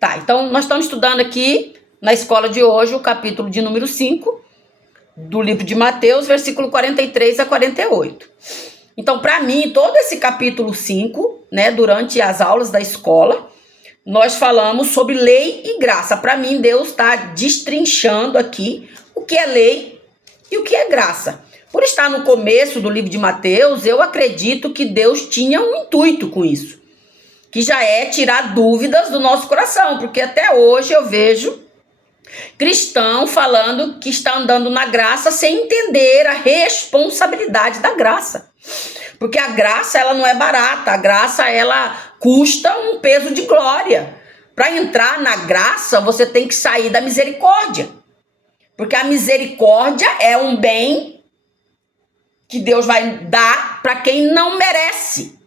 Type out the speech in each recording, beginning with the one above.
Tá, então nós estamos estudando aqui na escola de hoje o capítulo de número 5 do livro de Mateus, versículo 43 a 48. Então, para mim, todo esse capítulo 5, né, durante as aulas da escola, nós falamos sobre lei e graça. Para mim, Deus está destrinchando aqui o que é lei e o que é graça. Por estar no começo do livro de Mateus, eu acredito que Deus tinha um intuito com isso, que já é tirar dúvidas do nosso coração, porque até hoje eu vejo cristão falando que está andando na graça sem entender a responsabilidade da graça. Porque a graça, ela não é barata, a graça, ela custa um peso de glória. Para entrar na graça, você tem que sair da misericórdia. Porque a misericórdia é um bem que Deus vai dar para quem não merece.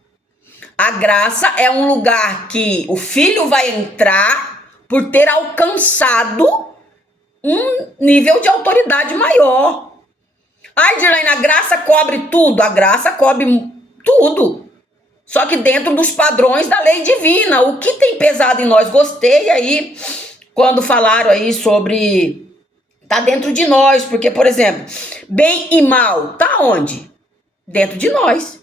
A graça é um lugar que o filho vai entrar por ter alcançado um nível de autoridade maior. Ai, Dirlene, a graça cobre tudo. A graça cobre tudo. Só que dentro dos padrões da lei divina. O que tem pesado em nós? Gostei aí quando falaram aí sobre... Tá dentro de nós. Porque, por exemplo, bem e mal, tá onde? Dentro de nós.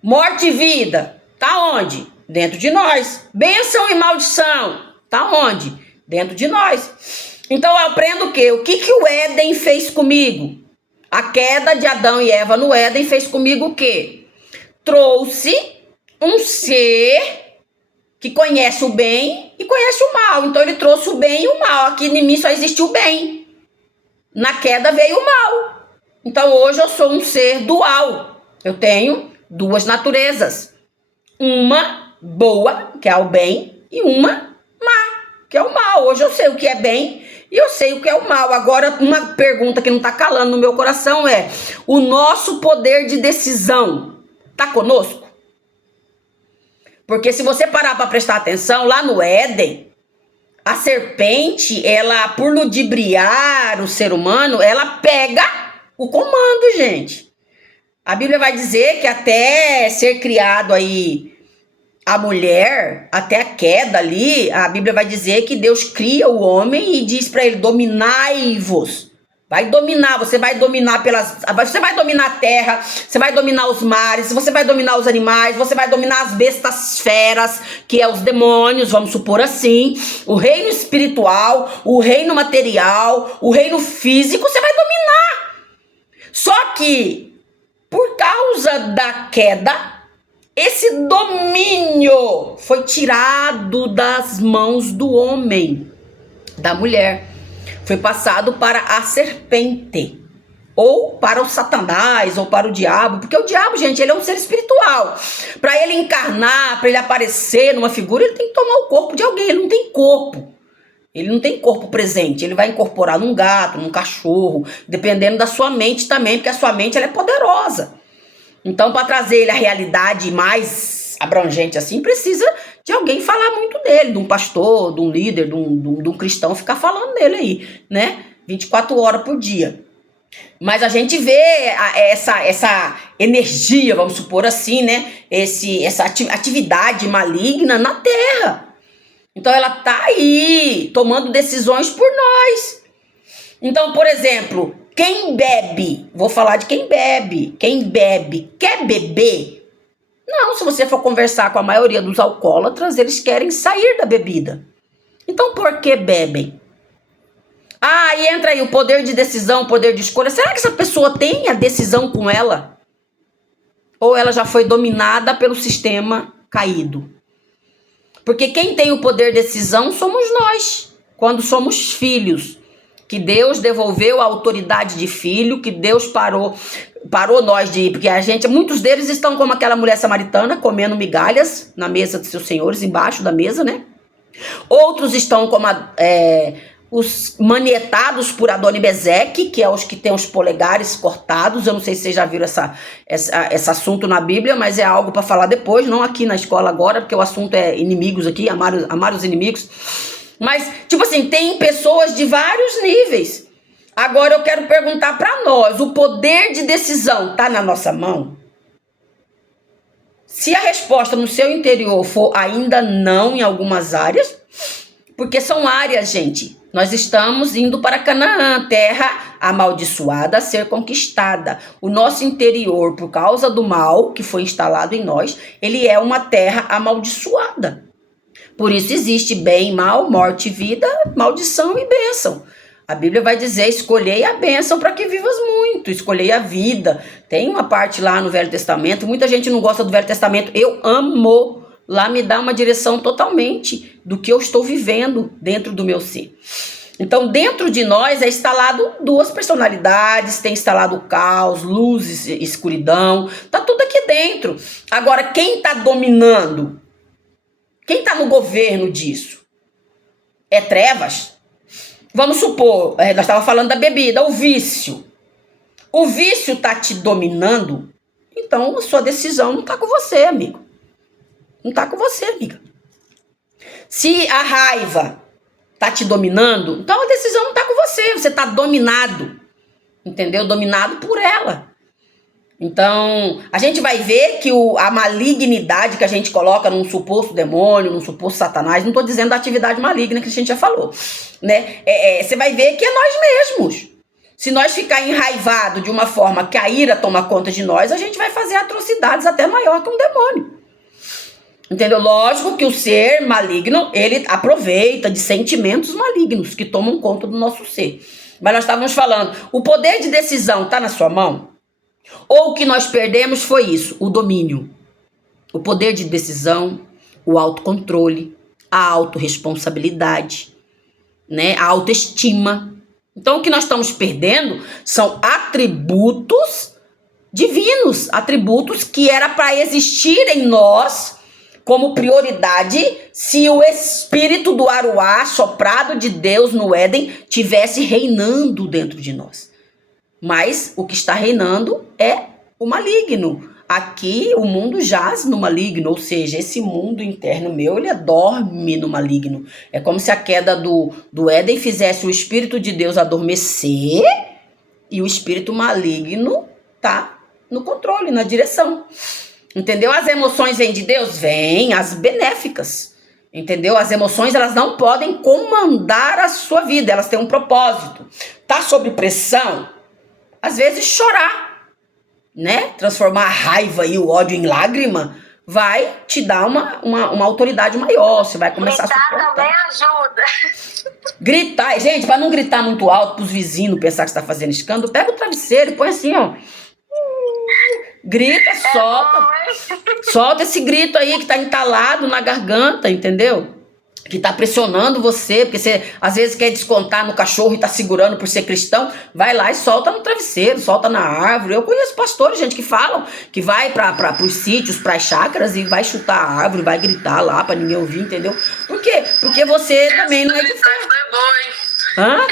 Morte e vida, tá onde? Dentro de nós. Bênção e maldição, tá onde? Dentro de nós. Então eu aprendo o quê? O que o Éden fez comigo? A queda de Adão e Eva no Éden fez comigo o quê? Trouxe um ser que conhece o bem e conhece o mal. Então ele trouxe o bem e o mal. Aqui em mim só existe o bem. Na queda veio o mal. Então hoje eu sou um ser dual. Eu tenho duas naturezas. Uma boa, que é o bem, e uma má, que é o mal. Hoje eu sei o que é bem e eu sei o que é o mal. Agora, uma pergunta que não está calando no meu coração é: o nosso poder de decisão está conosco? Porque se você parar para prestar atenção, lá no Éden, a serpente, ela, por ludibriar o ser humano, ela pega o comando, gente. A Bíblia vai dizer que até ser criado aí a mulher, até a queda ali, a Bíblia vai dizer que Deus cria o homem e diz para ele: dominai-vos. Vai dominar, você vai dominar você vai dominar a terra, você vai dominar os mares, você vai dominar os animais, você vai dominar as bestas feras, que é os demônios, vamos supor assim, o reino espiritual, o reino material, o reino físico, você vai dominar. Só que por causa da queda, esse domínio foi tirado das mãos do homem, da mulher. Foi passado para a serpente, ou para o Satanás, ou para o diabo. Porque o diabo, gente, ele é um ser espiritual. Para ele encarnar, para ele aparecer numa figura, ele tem que tomar o corpo de alguém. Ele não tem corpo. Ele não tem corpo presente. Ele vai incorporar num gato, num cachorro, dependendo da sua mente também, porque a sua mente ela é poderosa. Então, para trazer ele à realidade mais abrangente assim, precisa de alguém falar muito dele, de um pastor, de um líder, de um cristão ficar falando dele aí, né? 24 horas por dia. Mas a gente vê essa energia, vamos supor assim, né? Essa atividade maligna na Terra. Então, ela tá aí tomando decisões por nós. Então, por exemplo, quem bebe, vou falar de quem bebe. Quem bebe, quer beber? Não, se você for conversar com a maioria dos alcoólatras, eles querem sair da bebida. Então, por que bebem? Ah, e entra aí o poder de decisão, o poder de escolha. Será que essa pessoa tem a decisão com ela? Ou ela já foi dominada pelo sistema caído? Porque quem tem o poder de decisão somos nós, quando somos filhos. Que Deus devolveu a autoridade de filho, que Deus parou nós de ir, porque muitos deles estão como aquela mulher samaritana, comendo migalhas na mesa de seus senhores, embaixo da mesa, né? Outros estão como os manietados por Adonibezeque, que é os que têm os polegares cortados. Eu não sei se vocês já viram esse assunto na Bíblia, mas é algo para falar depois, não aqui na escola agora, porque o assunto é inimigos aqui, amar os inimigos. Mas, tipo assim, tem pessoas de vários níveis. Agora eu quero perguntar para nós, o poder de decisão está na nossa mão? Se a resposta no seu interior for ainda não em algumas áreas, Porque são áreas, gente. Nós estamos indo para Canaã, terra amaldiçoada a ser conquistada. O nosso interior, por causa do mal que foi instalado em nós, ele é uma terra amaldiçoada. Por isso existe bem, mal, morte e vida, maldição e bênção. A Bíblia vai dizer, escolhei a bênção para que vivas muito, escolhei a vida. Tem uma parte lá no Velho Testamento, muita gente não gosta do Velho Testamento, eu amo. Lá me dá uma direção totalmente do que eu estou vivendo dentro do meu ser. Então, dentro de nós é instalado duas personalidades, tem instalado o caos, luzes, escuridão, tá tudo aqui dentro. Agora, quem está dominando? Quem está no governo disso? É trevas? Vamos supor, nós estávamos falando da bebida, o vício. O vício está te dominando, então a sua decisão não está com você, amigo. Não está com você, amiga. Se a raiva está te dominando, então a decisão não está com você. Você está dominado, entendeu? Dominado por ela. Então, a gente vai ver que a malignidade que a gente coloca num suposto demônio, num suposto satanás, não estou dizendo da atividade maligna que a gente já falou, né? Você vai ver que é nós mesmos. Se nós ficar enraivado de uma forma que a ira toma conta de nós, a gente vai fazer atrocidades até maior que um demônio. Entendeu? Lógico que o ser maligno, ele aproveita de sentimentos malignos que tomam conta do nosso ser. Mas nós estávamos falando, o poder de decisão está na sua mão? Ou o que nós perdemos foi isso, o domínio. O poder de decisão, o autocontrole, a autorresponsabilidade, né? A autoestima. Então o que nós estamos perdendo são atributos divinos, atributos que era para existir em nós como prioridade se o espírito do Aruá, soprado de Deus no Éden, tivesse reinando dentro de nós. Mas o que está reinando é o maligno. Aqui o mundo jaz no maligno, ou seja, esse mundo interno meu, ele dorme no maligno. É como se a queda do Éden fizesse o Espírito de Deus adormecer e o espírito maligno tá no controle, na direção. Entendeu? As emoções vêm de Deus? Vêm, as benéficas. Entendeu? As emoções, elas não podem comandar a sua vida, elas têm um propósito. Tá sob pressão? Às vezes chorar, né? Transformar a raiva e o ódio em lágrima vai te dar uma autoridade maior. Você vai começar gritar a suportar. também ajuda. Gritar, gente, para não gritar muito alto para os vizinhos pensar que você está fazendo escândalo, pega o travesseiro e põe assim, ó. Grita, solta. Solta esse grito aí que tá entalado na garganta, entendeu? Que tá pressionando você, porque você às vezes quer descontar no cachorro e tá segurando por ser cristão, vai lá e solta no travesseiro, solta na árvore. Eu conheço pastores, gente, que falam que vai para os sítios, para as chácaras e vai chutar a árvore, vai gritar lá para ninguém ouvir, entendeu? Por quê? Porque você também não é de ferro. Hã?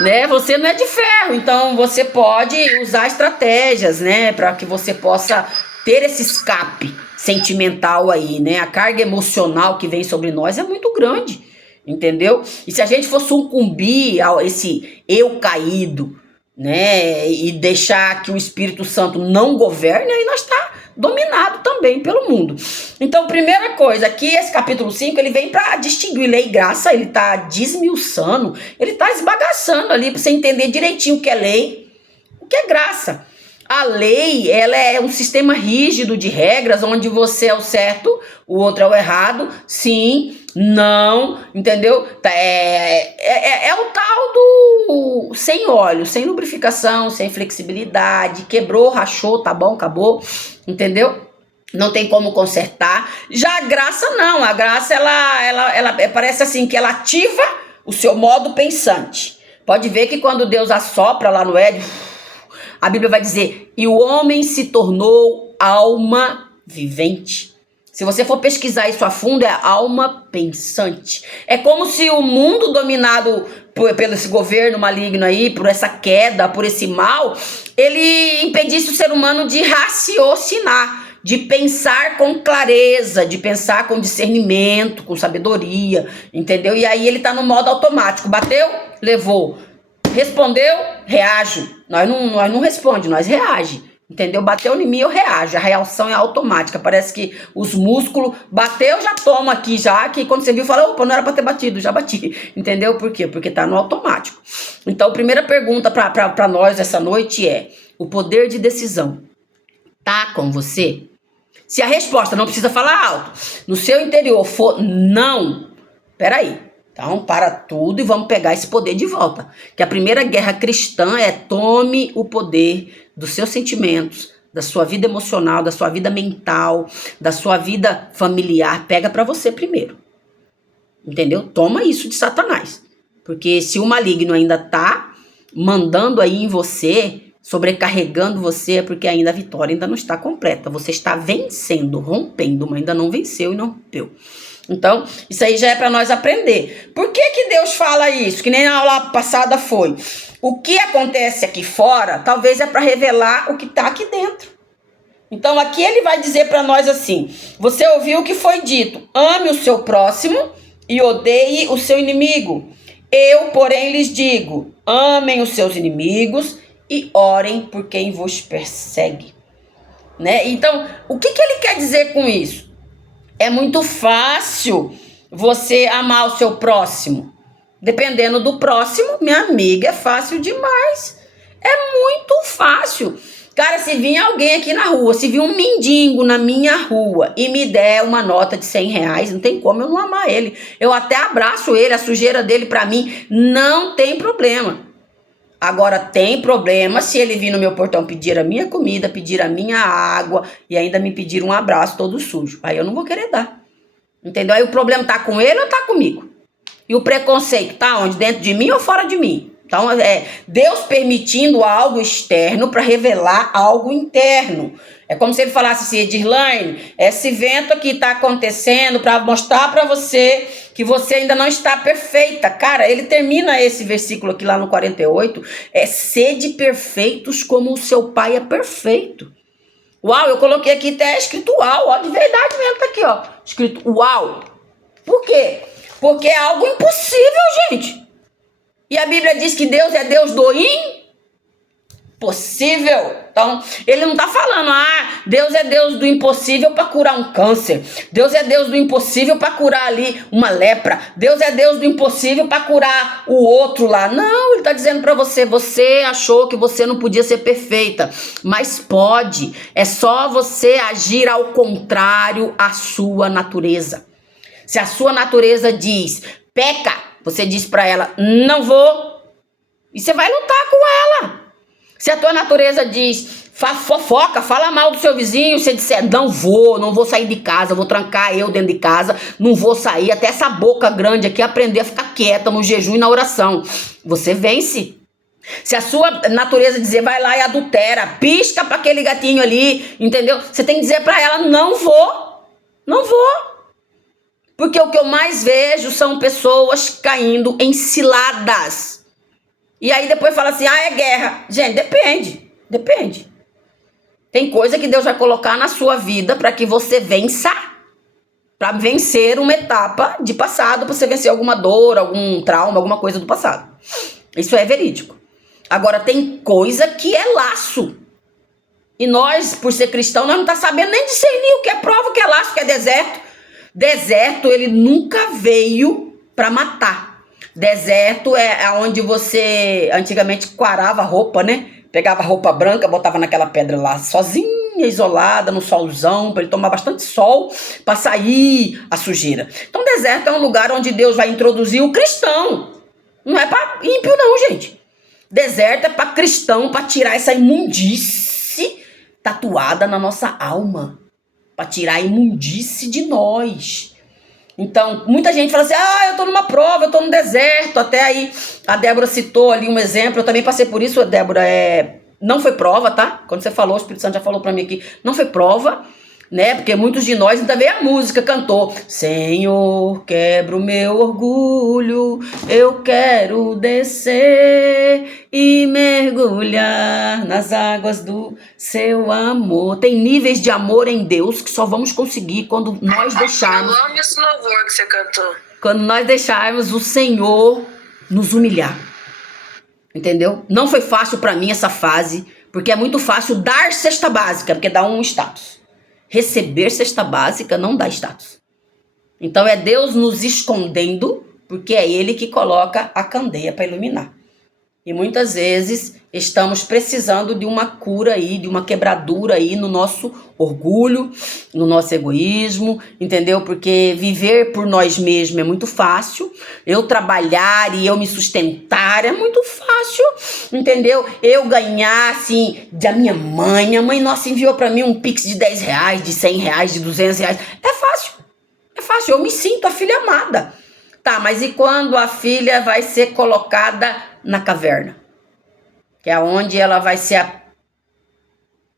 Né? Você não é de ferro, então você pode usar estratégias, né, para que você possa ter esse escape sentimental aí, né? A carga emocional que vem sobre nós é muito grande, entendeu? E se a gente for sucumbir a esse eu caído, né, e deixar que o Espírito Santo não governe, aí nós tá dominado também pelo mundo. Então, primeira coisa, aqui esse capítulo 5, ele vem para distinguir lei e graça, ele tá desmiuçando, ele tá esbagaçando ali para você entender direitinho o que é lei, o que é graça. A lei, ela é um sistema rígido de regras, onde você é o certo, o outro é o errado, sim, não, entendeu? É o tal do sem óleo, sem lubrificação, sem flexibilidade, quebrou, rachou, tá bom, acabou, entendeu? Não tem como consertar. Já a graça não, a graça ela parece assim que ela ativa o seu modo pensante. Pode ver que quando Deus assopra lá no Éden, a Bíblia vai dizer, e o homem se tornou alma vivente. Se você for pesquisar isso a fundo, é alma pensante. É como se o mundo dominado pelo esse governo maligno aí, por essa queda, por esse mal, ele impedisse o ser humano de raciocinar, de pensar com clareza, de pensar com discernimento, com sabedoria, entendeu? E aí ele tá no modo automático, bateu, levou. Respondeu, reajo. Nós não responde, nós reage, Entendeu? Bateu em mim, eu reajo. A reação é automática. Parece que os músculos bateu, já toma aqui já, que quando você viu, fala, opa, não era pra ter batido, já bati. Entendeu? Por quê? Porque tá no automático. Então, a primeira pergunta pra nós essa noite é: o poder de decisão tá com você? Se a resposta, não precisa falar alto, no seu interior for não, peraí. Então, para tudo e vamos pegar esse poder de volta. Que a primeira guerra cristã é: tome o poder dos seus sentimentos, da sua vida emocional, da sua vida mental, da sua vida familiar. Pega para você primeiro. Entendeu? Toma isso de Satanás. Porque se o maligno ainda tá mandando aí em você, sobrecarregando você, é porque ainda a vitória ainda não está completa. Você está vencendo, rompendo, mas ainda não venceu e não rompeu. Então, isso aí já é para nós aprender. Por que Deus fala isso? Que nem na aula passada foi. O que acontece aqui fora, talvez é para revelar o que está aqui dentro. Então, aqui ele vai dizer para nós assim: você ouviu o que foi dito, ame o seu próximo e odeie o seu inimigo. Eu, porém, lhes digo, amem os seus inimigos e orem por quem vos persegue. Né? Então, o que ele quer dizer com isso? É muito fácil você amar o seu próximo. Dependendo do próximo, minha amiga, é fácil demais. É muito fácil. Cara, se vir alguém aqui na rua, se vir um mendigo na minha rua e me der uma nota de R$100, não tem como eu não amar ele. Eu até abraço ele, a sujeira dele pra mim, não tem problema. Agora tem problema se ele vir no meu portão pedir a minha comida, pedir a minha água e ainda me pedir um abraço todo sujo. Aí eu não vou querer dar. Entendeu? Aí o problema tá com ele ou tá comigo? E o preconceito tá onde? Dentro de mim ou fora de mim? Então é Deus permitindo algo externo para revelar algo interno. É como se ele falasse assim: Edirlane, esse evento aqui tá acontecendo para mostrar para você que você ainda não está perfeita. Cara, ele termina esse versículo aqui lá no 48, sede perfeitos como o seu pai é perfeito. Uau, eu coloquei aqui até escrito uau, ó, de verdade mesmo tá aqui, ó, escrito uau. Por quê? Porque é algo impossível, gente. E a Bíblia diz que Deus é Deus do impossível. Então, ele não está falando, Deus é Deus do impossível para curar um câncer. Deus é Deus do impossível para curar ali uma lepra. Deus é Deus do impossível para curar o outro lá. Não, ele está dizendo para você, você achou que você não podia ser perfeita, mas pode. É só você agir ao contrário à sua natureza. Se a sua natureza diz, peca, você diz para ela, não vou. E você vai lutar com ela. Se a tua natureza diz, fofoca, fala mal do seu vizinho, você disser, não vou sair de casa, vou trancar eu dentro de casa, não vou sair, até essa boca grande aqui aprender a ficar quieta no jejum e na oração. Você vence. Se a sua natureza dizer, vai lá e adultera, pisca para aquele gatinho ali, entendeu? Você tem que dizer para ela, não vou. Porque o que eu mais vejo são pessoas caindo em ciladas. E aí depois fala assim, é guerra. Gente, depende. Tem coisa que Deus vai colocar na sua vida para que você vença, para vencer uma etapa de passado, para você vencer alguma dor, algum trauma, alguma coisa do passado. Isso é verídico. Agora tem coisa que é laço. E nós, por ser cristão, nós não tá sabendo nem discernir o que é prova, o que é laço, o que é deserto. Deserto, ele nunca veio para matar. Deserto é onde você antigamente quarava roupa, né? Pegava roupa branca, botava naquela pedra lá, sozinha, isolada, no solzão, para ele tomar bastante sol, para sair a sujeira. Então, deserto é um lugar onde Deus vai introduzir o cristão. Não é para ímpio, não, gente. Deserto é para cristão, para tirar essa imundície tatuada na nossa alma. Para tirar a imundície de nós. Então, muita gente fala assim, eu tô numa prova, eu tô no deserto. Até aí, a Débora citou ali um exemplo, eu também passei por isso, Débora, não foi prova, tá? Quando você falou, o Espírito Santo já falou pra mim aqui, não foi prova, né? Porque muitos de nós ainda veio a música, cantou, Senhor, quebra o meu orgulho, eu quero descer e mergulhar nas águas do seu amor. Tem níveis de amor em Deus que só vamos conseguir quando nós deixarmos. Eu amo esse louvor que você cantou. Quando nós deixarmos o Senhor nos humilhar. Entendeu? Não foi fácil para mim essa fase, Porque é muito fácil dar cesta básica, porque dá um status. Receber cesta básica não dá status. Então é Deus nos escondendo, porque é Ele que coloca a candeia para iluminar. E muitas vezes estamos precisando de uma cura aí, de uma quebradura aí no nosso orgulho, no nosso egoísmo, entendeu? Porque viver por nós mesmos é muito fácil, eu trabalhar e eu me sustentar é muito fácil, entendeu? Eu ganhar, assim, da minha mãe, nossa, enviou para mim um pix de 10 reais, de 100 reais, de 200 reais, é fácil, eu me sinto a filha amada. Tá, mas e quando a filha vai ser colocada na caverna? Que é onde ela vai ser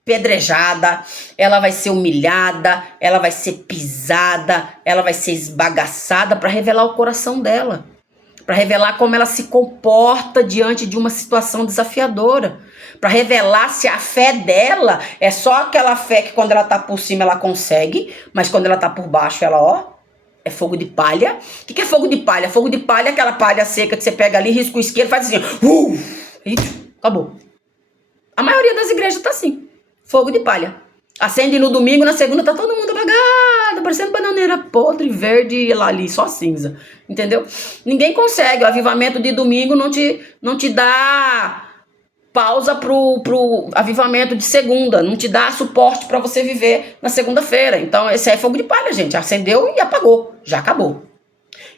apedrejada, ela vai ser humilhada, ela vai ser pisada, ela vai ser esbagaçada para revelar o coração dela. Para revelar como ela se comporta diante de uma situação desafiadora. Para revelar se a fé dela é só aquela fé que quando ela tá por cima ela consegue, mas quando ela tá por baixo ela, é fogo de palha. O que é fogo de palha? Fogo de palha é aquela palha seca que você pega ali, risca o isqueiro, faz assim, e acabou. A maioria das igrejas tá assim, fogo de palha. Acende no domingo, na segunda tá todo mundo apagado, parecendo bananeira podre, verde e lá ali, só cinza. Entendeu? Ninguém consegue. O avivamento de domingo não te dá pausa pro avivamento de segunda, não te dá suporte para você viver na segunda-feira. Então esse é fogo de palha, gente. Acendeu e apagou, já acabou.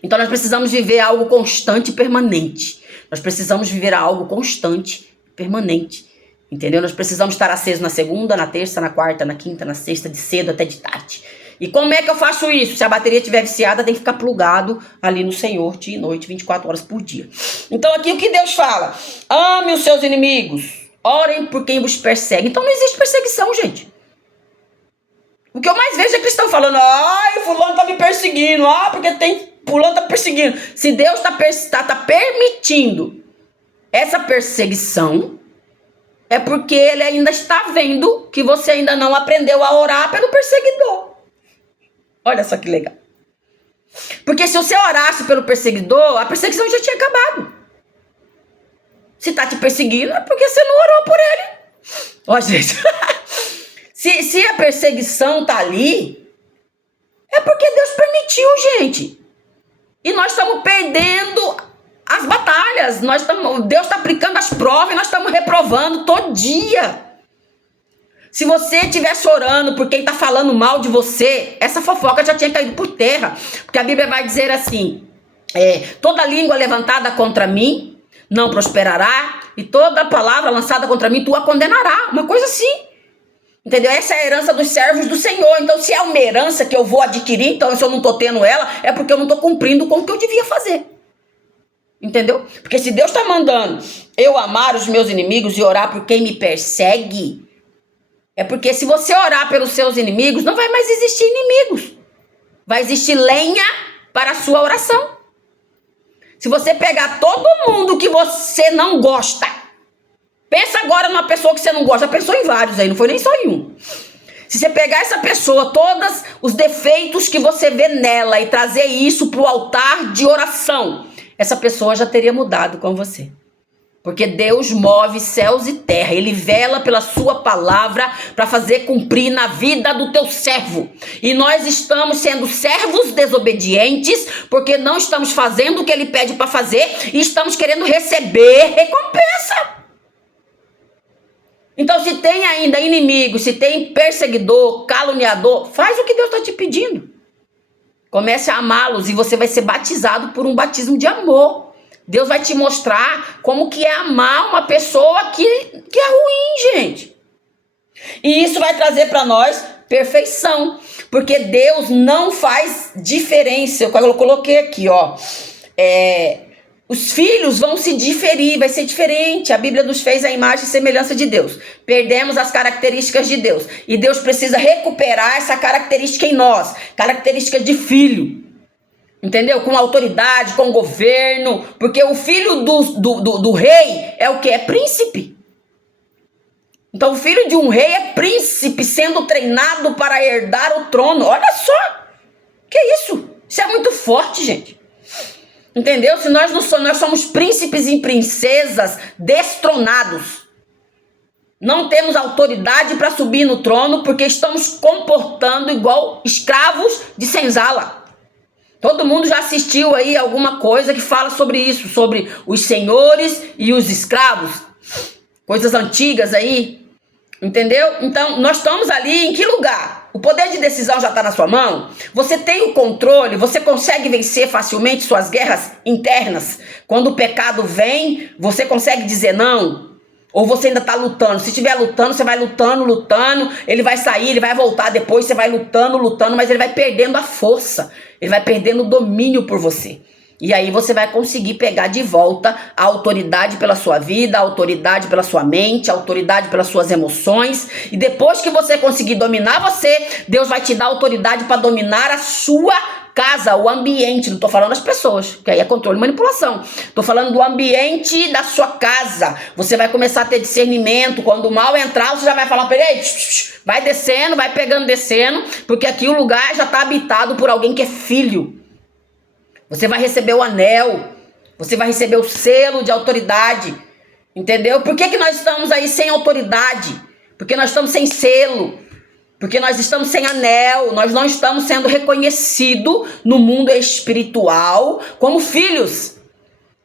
Então nós precisamos viver algo constante e permanente. Nós precisamos viver algo constante e permanente. Entendeu? Nós precisamos estar acesos na segunda, na terça, na quarta, na quinta, na sexta, de cedo até de tarde. E como é que eu faço isso? Se a bateria estiver viciada, tem que ficar plugado ali no Senhor, dia e noite, 24 horas por dia. Então aqui o que Deus fala? Ame os seus inimigos, orem por quem vos persegue. Então não existe perseguição, gente. O que eu mais vejo é cristão falando, ai, fulano tá me perseguindo, porque fulano tá perseguindo. Se Deus tá permitindo essa perseguição, é porque ele ainda está vendo que você ainda não aprendeu a orar pelo perseguidor. Olha só que legal. Porque se você orasse pelo perseguidor, a perseguição já tinha acabado. Se tá te perseguindo, é porque você não orou por ele. Ó, gente. se a perseguição tá ali, é porque Deus permitiu, gente. E nós estamos perdendo as batalhas. Deus está aplicando as provas e nós estamos reprovando todo dia. Se você estivesse orando por quem está falando mal de você, essa fofoca já tinha caído por terra. Porque a Bíblia vai dizer assim, toda língua levantada contra mim não prosperará, e toda palavra lançada contra mim tu a condenará. Uma coisa assim. Entendeu? Essa é a herança dos servos do Senhor. Então se é uma herança que eu vou adquirir, então se eu não estou tendo ela, é porque eu não estou cumprindo com o que eu devia fazer. Entendeu? Porque se Deus está mandando eu amar os meus inimigos e orar por quem me persegue, é porque se você orar pelos seus inimigos, não vai mais existir inimigos. Vai existir lenha para a sua oração. Se você pegar todo mundo que você não gosta, pensa agora numa pessoa que você não gosta, pensou em vários aí, não foi nem só em um. Se você pegar essa pessoa, todos os defeitos que você vê nela e trazer isso para o altar de oração, essa pessoa já teria mudado com você. Porque Deus move céus e terra. Ele vela pela sua palavra para fazer cumprir na vida do teu servo. E nós estamos sendo servos desobedientes porque não estamos fazendo o que ele pede para fazer e estamos querendo receber recompensa. Então se tem ainda inimigo, se tem perseguidor, caluniador, faz o que Deus está te pedindo. Comece a amá-los e você vai ser batizado por um batismo de amor. Deus vai te mostrar como que é amar uma pessoa que é ruim, gente. E isso vai trazer para nós perfeição. Porque Deus não faz diferença. Eu coloquei aqui, ó. Os filhos vão se diferir, vai ser diferente. A Bíblia nos fez a imagem e semelhança de Deus. Perdemos as características de Deus. E Deus precisa recuperar essa característica em nós. Características de filho. Entendeu? Com autoridade, com governo. Porque o filho do rei é o que? É príncipe. Então o filho de um rei é príncipe, sendo treinado para herdar o trono. Olha só. Que isso? Isso é muito forte, gente. Entendeu? Se nós não somos, nós somos príncipes e princesas destronados. Não temos autoridade para subir no trono porque estamos comportando igual escravos de senzala. Todo mundo já assistiu aí alguma coisa que fala sobre isso, sobre os senhores e os escravos. Coisas antigas aí, entendeu? Então, nós estamos ali em que lugar? O poder de decisão já está na sua mão? Você tem o controle? Você consegue vencer facilmente suas guerras internas? Quando o pecado vem, você consegue dizer não? Ou você ainda está lutando? Se estiver lutando, você vai lutando, ele vai sair, ele vai voltar depois, você vai lutando, mas ele vai perdendo a força, ele vai perdendo o domínio por você. E aí você vai conseguir pegar de volta a autoridade pela sua vida, a autoridade pela sua mente, a autoridade pelas suas emoções. E depois que você conseguir dominar você, Deus vai te dar autoridade para dominar a sua casa, o ambiente. Não tô falando das pessoas, que aí é controle e manipulação. Tô falando do ambiente da sua casa. Você vai começar a ter discernimento. Quando o mal entrar, você já vai falar para ele, vai descendo, vai pegando, descendo, porque aqui o lugar já tá habitado por alguém que é filho. Você vai receber o anel, você vai receber o selo de autoridade, entendeu? Por que nós estamos aí sem autoridade? Porque nós estamos sem selo, porque nós estamos sem anel, nós não estamos sendo reconhecidos no mundo espiritual como filhos.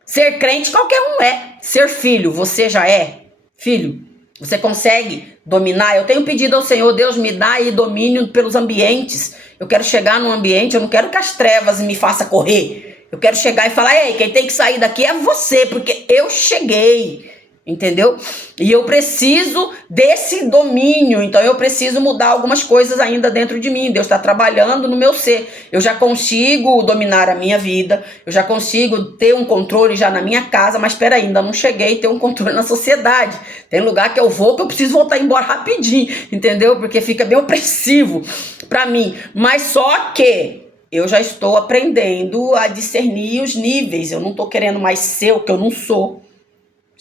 Ser crente qualquer um é, ser filho, você já é filho. Você consegue dominar? Eu tenho pedido ao Senhor, Deus me dá aí domínio pelos ambientes. Eu quero chegar num ambiente, eu não quero que as trevas me façam correr. Eu quero chegar e falar, ei, quem tem que sair daqui é você, porque eu cheguei. Entendeu? E eu preciso desse domínio, então eu preciso mudar algumas coisas ainda dentro de mim. Deus está trabalhando no meu ser. Eu já consigo dominar a minha vida, eu já consigo ter um controle já na minha casa, mas espera aí, ainda não cheguei a ter um controle na sociedade. Tem lugar que eu vou que eu preciso voltar embora rapidinho, entendeu? Porque fica bem opressivo para mim. Mas só que eu já estou aprendendo a discernir os níveis. Eu não estou querendo mais ser o que eu não sou.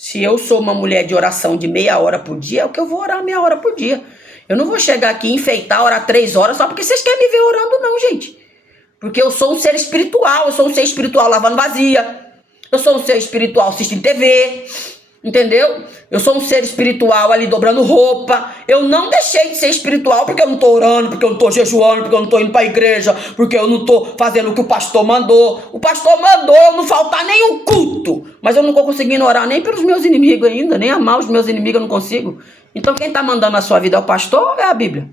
Se eu sou uma mulher de oração de meia hora por dia, é o que eu vou orar meia hora por dia. Eu não vou chegar aqui e enfeitar, orar 3 horas só porque vocês querem me ver orando não, gente. Porque eu sou um ser espiritual, eu sou um ser espiritual lavando vazia. Eu sou um ser espiritual assistindo TV, entendeu? Eu sou um ser espiritual ali dobrando roupa. Eu não deixei de ser espiritual porque eu não tô orando, porque eu não tô jejuando, porque eu não tô indo pra igreja, porque eu não tô fazendo o que o pastor mandou. O pastor mandou eu não faltar nenhum culto, mas eu não tô conseguindo orar nem pelos meus inimigos ainda, nem amar os meus inimigos eu não consigo. Então quem tá mandando na sua vida é o pastor ou é a Bíblia?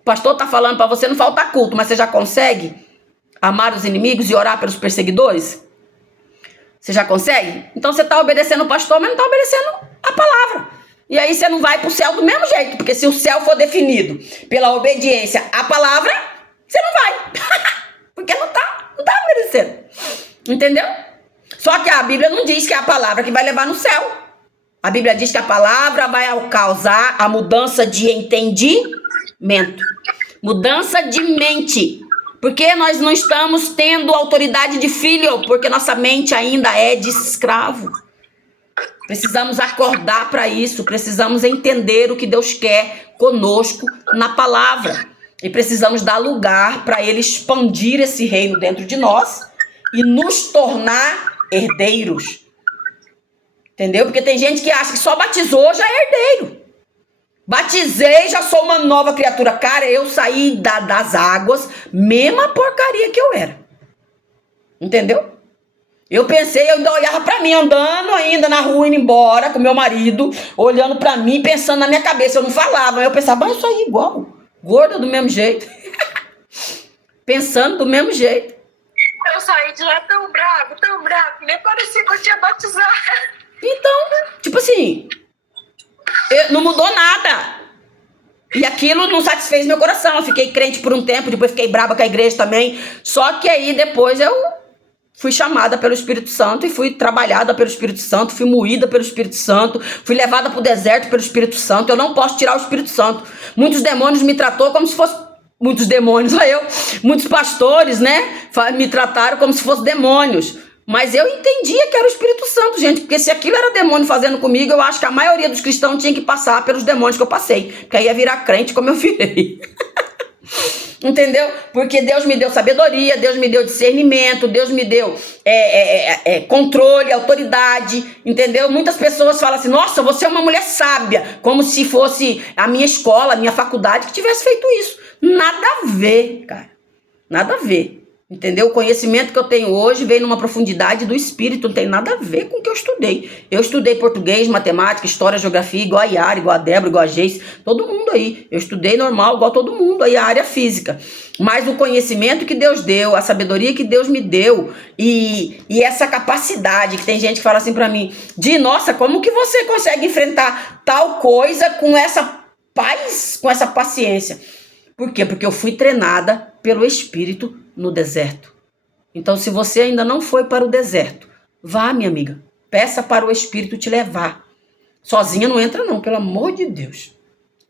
O pastor tá falando pra você não faltar culto, mas você já consegue amar os inimigos e orar pelos perseguidores? Você já consegue? Então você está obedecendo o pastor, mas não está obedecendo a palavra. E aí você não vai para o céu do mesmo jeito. Porque se o céu for definido pela obediência à palavra, você não vai. Porque não tá obedecendo. Entendeu? Só que a Bíblia não diz que é a palavra que vai levar no céu. A Bíblia diz que a palavra vai causar a mudança de entendimento. Mudança de mente. Porque nós não estamos tendo autoridade de filho, porque nossa mente ainda é de escravo. Precisamos acordar para isso, precisamos entender o que Deus quer conosco na palavra. E precisamos dar lugar para Ele expandir esse reino dentro de nós e nos tornar herdeiros. Entendeu? Porque tem gente que acha que só batizou já é herdeiro. Batizei, já sou uma nova criatura. Cara, eu saí das águas, mesma porcaria que eu era. Entendeu? Eu pensei, eu ainda olhava pra mim, andando ainda na rua, indo embora com meu marido, olhando pra mim, pensando na minha cabeça. Eu não falava, eu pensava, mas eu sou igual, gorda do mesmo jeito. Pensando do mesmo jeito. Eu saí de lá tão bravo, nem parecia que eu tinha batizado. Então, tipo assim... não mudou nada. E aquilo não satisfez meu coração. Eu fiquei crente por um tempo, depois fiquei brava com a igreja também. Só que aí depois eu fui chamada pelo Espírito Santo e fui trabalhada pelo Espírito Santo, fui moída pelo Espírito Santo, fui levada para o deserto pelo Espírito Santo. Eu não posso tirar o Espírito Santo. Muitos demônios me tratou como se fosse... Muitos demônios, muitos pastores, né? Me trataram como se fossem demônios. Mas eu entendia que era o Espírito Santo, gente. Porque se aquilo era demônio fazendo comigo, eu acho que a maioria dos cristãos tinha que passar pelos demônios que eu passei. Porque aí ia virar crente como eu virei. entendeu? Porque Deus me deu sabedoria, Deus me deu discernimento, Deus me deu controle, autoridade, entendeu? Muitas pessoas falam assim, nossa, você é uma mulher sábia, como se fosse a minha escola, a minha faculdade que tivesse feito isso. Nada a ver, cara, nada a ver. Entendeu? O conhecimento que eu tenho hoje vem numa profundidade do espírito, não tem nada a ver com o que eu estudei. Eu estudei português, matemática, história, geografia, igual a Yara, igual a Débora, igual a Geice, todo mundo aí. Eu estudei normal, igual todo mundo aí, a área física. Mas o conhecimento que Deus deu, a sabedoria que Deus me deu e essa capacidade, que tem gente que fala assim pra mim, nossa, como que você consegue enfrentar tal coisa com essa paz, com essa paciência? Por quê? Porque eu fui treinada pelo Espírito no deserto. Então, se você ainda não foi para o deserto, vá, minha amiga. Peça para o Espírito te levar. Sozinha não entra não, pelo amor de Deus.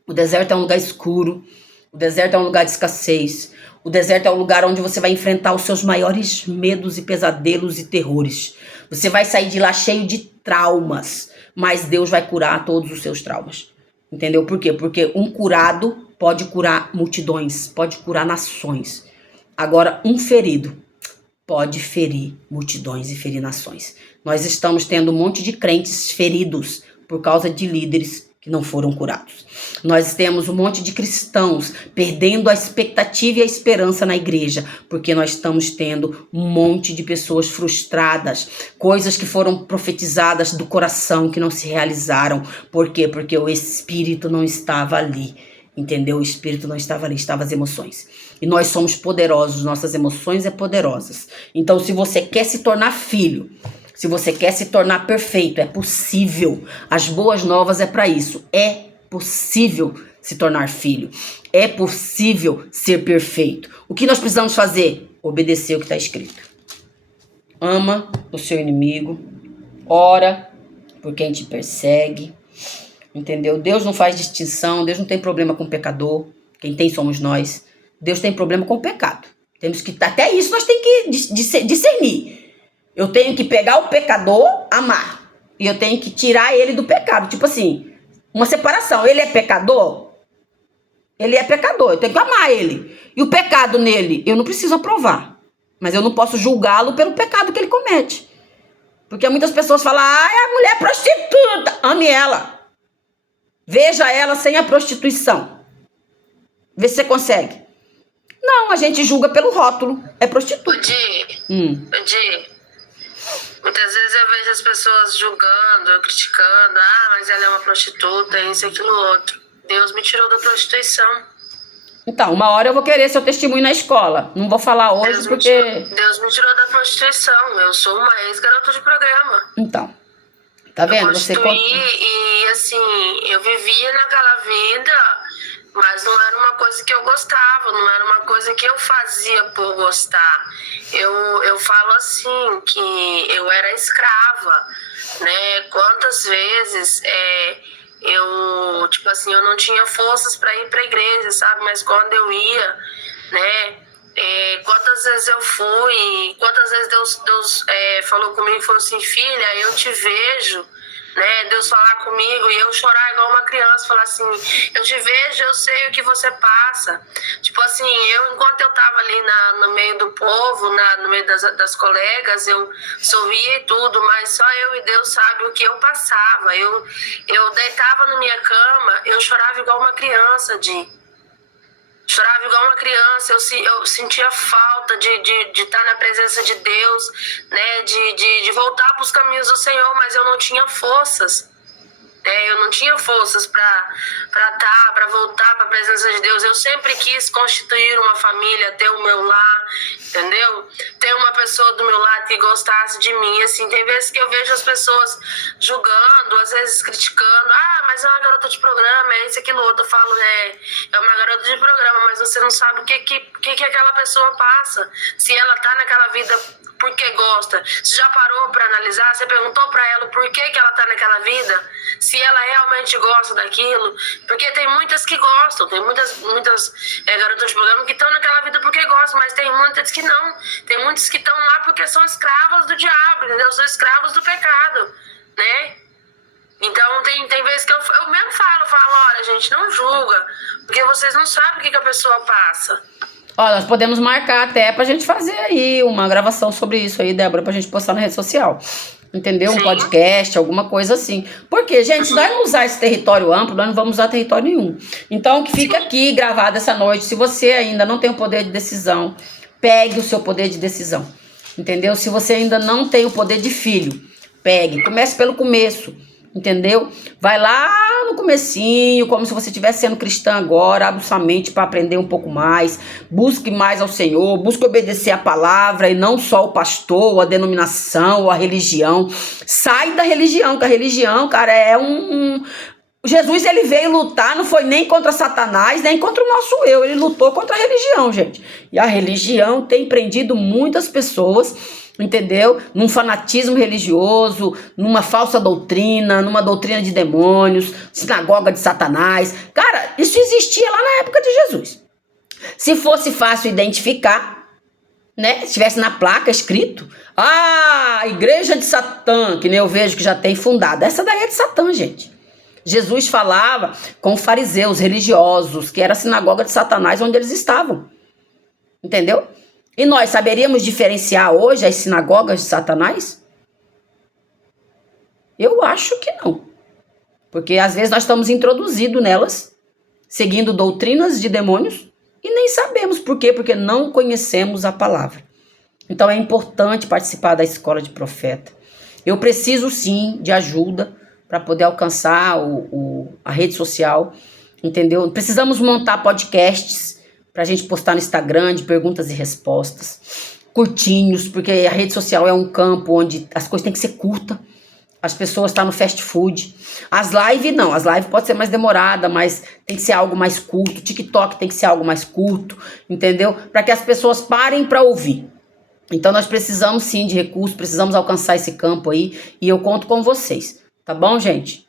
O deserto é um lugar escuro. O deserto é um lugar de escassez. O deserto é um lugar onde você vai enfrentar os seus maiores medos e pesadelos e terrores. Você vai sair de lá cheio de traumas, mas Deus vai curar todos os seus traumas. Entendeu? Por quê? Porque um curado pode curar multidões, pode curar nações. Agora, um ferido pode ferir multidões e ferir nações. Nós estamos tendo um monte de crentes feridos por causa de líderes que não foram curados. Nós temos um monte de cristãos perdendo a expectativa e a esperança na igreja, porque nós estamos tendo um monte de pessoas frustradas, coisas que foram profetizadas do coração que não se realizaram. Por quê? Porque o Espírito não estava ali. Entendeu? O Espírito não estava ali, estavam as emoções. E nós somos poderosos, nossas emoções são poderosas. Então, se você quer se tornar filho, se você quer se tornar perfeito, é possível. As boas novas é para isso. É possível se tornar filho. É possível ser perfeito. O que nós precisamos fazer? Obedecer o que está escrito. Ama o seu inimigo. Ora por quem te persegue. Entendeu? Deus não faz distinção, Deus não tem problema com o pecador, quem tem somos nós. Deus tem problema com o pecado. Temos que, até isso nós temos que discernir. Eu tenho que pegar o pecador, amar, e eu tenho que tirar ele do pecado. Tipo assim, uma separação. Ele é pecador? Ele é pecador, eu tenho que amar ele. E o pecado nele, eu não preciso aprovar, mas eu não posso julgá-lo pelo pecado que ele comete. Porque muitas pessoas falam, a mulher é prostituta, ame ela. Veja ela sem a prostituição. Vê se você consegue. Não, a gente julga pelo rótulo. É prostituta. Di, muitas vezes eu vejo as pessoas julgando, criticando. Mas ela é uma prostituta, isso, aquilo, outro. Deus me tirou da prostituição. Então, uma hora eu vou querer seu testemunho na escola. Não vou falar hoje porque... Deus me tirou da prostituição. Eu sou uma ex-garota de programa. Então, tá vendo? Você e assim, eu vivia naquela vida, mas não era uma coisa que eu gostava, não era uma coisa que eu fazia por gostar. Eu falo assim, que eu era escrava, né? Quantas vezes eu, tipo assim, eu não tinha forças para ir pra igreja, sabe? Mas quando eu ia, né? Quantas vezes eu fui, quantas vezes Deus falou comigo e falou assim, filha, eu te vejo, né? Deus falar comigo e eu chorar igual uma criança, falar assim, eu te vejo, eu sei o que você passa. Tipo assim, enquanto eu tava ali no meio do povo, no meio das colegas, eu sorria e tudo, mas só eu e Deus sabe o que eu passava. Eu deitava na minha cama, eu chorava igual uma criança, chorava igual uma criança, eu sentia falta de estar na presença de Deus, né? De voltar para os caminhos do Senhor, mas eu não tinha forças. Eu não tinha forças para voltar para a presença de Deus. Eu sempre quis constituir uma família, ter o meu lar, entendeu? Ter uma pessoa do meu lado que gostasse de mim. Assim, tem vezes que eu vejo as pessoas julgando, às vezes criticando. Mas é uma garota de programa, é isso, aquilo, outro. Eu falo, é uma garota de programa, mas você não sabe o que aquela pessoa passa. Se ela tá naquela vida porque gosta. Você já parou para analisar? Você perguntou para ela por que ela tá naquela vida? Se ela realmente gosta daquilo? Porque tem muitas que gostam, tem muitas garotas de programa que estão naquela vida porque gostam, mas tem muitas que não. Tem muitas que estão lá porque são escravas do diabo, entendeu? São escravos do pecado, né? Então tem vezes que eu mesmo falo, olha, gente, não julga, porque vocês não sabem o que a pessoa passa. Ó, nós podemos marcar até pra gente fazer aí uma gravação sobre isso aí, Débora, pra gente postar na rede social. Entendeu? Um Sim. podcast, alguma coisa assim. Porque, gente, se nós não usar esse território amplo, nós não vamos usar território nenhum. Então, que fica aqui gravado essa noite. Se você ainda não tem o poder de decisão, pegue o seu poder de decisão. Entendeu? Se você ainda não tem o poder de filho, pegue. Comece pelo começo. Entendeu? Vai lá no comecinho, como se você estivesse sendo cristã agora, abre sua mente para aprender um pouco mais, busque mais ao Senhor, busque obedecer a palavra e não só o pastor, ou a denominação, ou a religião. Sai da religião, que a religião, cara, é Jesus, ele veio lutar, não foi nem contra Satanás, nem contra o nosso eu, ele lutou contra a religião, gente. E a religião tem prendido muitas pessoas, entendeu? Num fanatismo religioso, numa falsa doutrina, numa doutrina de demônios, sinagoga de Satanás. Cara, isso existia lá na época de Jesus. Se fosse fácil identificar, né? Se estivesse na placa escrito, igreja de Satã, que nem eu vejo que já tem fundado. Essa daí é de Satã, gente. Jesus falava com fariseus religiosos, que era a sinagoga de Satanás onde eles estavam. Entendeu? E nós saberíamos diferenciar hoje as sinagogas de Satanás? Eu acho que não. Porque às vezes nós estamos introduzidos nelas, seguindo doutrinas de demônios, e nem sabemos por quê, porque não conhecemos a palavra. Então é importante participar da escola de profeta. Eu preciso sim de ajuda para poder alcançar a rede social, entendeu? Precisamos montar podcasts pra gente postar no Instagram de perguntas e respostas, curtinhos, porque a rede social é um campo onde as coisas têm que ser curtas, as pessoas estão no fast food. As lives não, as lives pode ser mais demorada, mas tem que ser algo mais curto, o TikTok tem que ser algo mais curto, entendeu? Para que as pessoas parem para ouvir. Então nós precisamos sim de recursos, precisamos alcançar esse campo aí, e eu conto com vocês, tá bom, gente?